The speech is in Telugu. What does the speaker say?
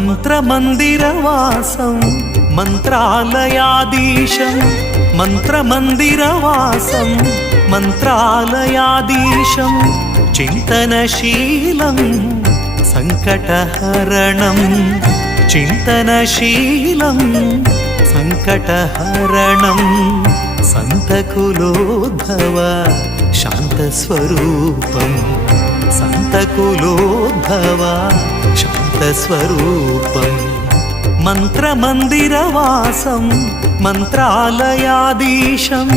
మంత్రమందిరవాసం మంత్రాలయాధీశం మంత్రమందిరవాసం మంత్రాలయాధీశం చింతనశీలం సంకటహరణం చింతనశీలం సంకటహరణం సంతకులోద్భవ శాంతస్వరూపం సంతకులోద్భవ శాంతస్వరూపం మంత్రమందిరవాసం మంత్రాలయాధీశం